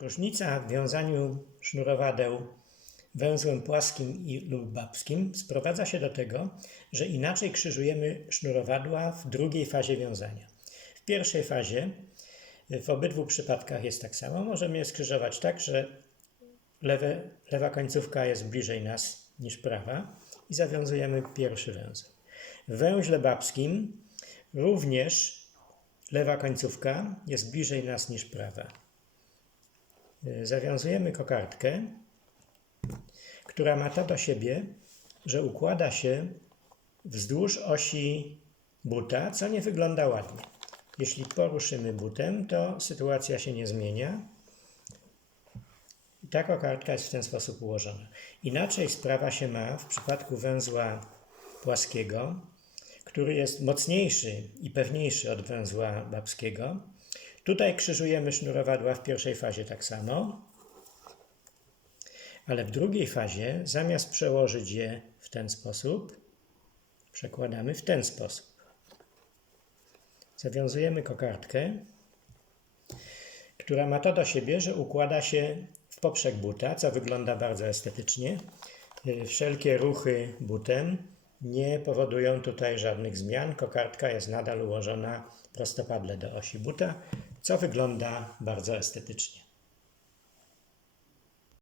Różnica w wiązaniu sznurowadeł węzłem płaskim i lub babskim sprowadza się do tego, że inaczej krzyżujemy sznurowadła w drugiej fazie wiązania. W pierwszej fazie w obydwu przypadkach jest tak samo. Możemy je skrzyżować tak, że lewe, lewa końcówka jest bliżej nas niż prawa i zawiązujemy pierwszy węzeł. W węźle babskim również lewa końcówka jest bliżej nas niż prawa. Y, Zawiązujemy kokardkę, która ma to do siebie, że układa się wzdłuż osi buta, co nie wygląda ładnie. Jeśli poruszymy butem, to sytuacja się nie zmienia. I ta kokardka jest w ten sposób ułożona. Inaczej sprawa się ma w przypadku węzła płaskiego, który jest mocniejszy i pewniejszy od węzła babskiego. Tutaj krzyżujemy sznurowadła w pierwszej fazie tak samo, ale w drugiej fazie zamiast przełożyć je w ten sposób, przekładamy w ten sposób. Zawiązujemy kokardkę, która ma to do siebie, że układa się w poprzek buta, co wygląda bardzo estetycznie. Y, Wszelkie ruchy butem nie powodują tutaj żadnych zmian. Kokardka jest nadal ułożona prostopadle do osi buta, co wygląda bardzo estetycznie.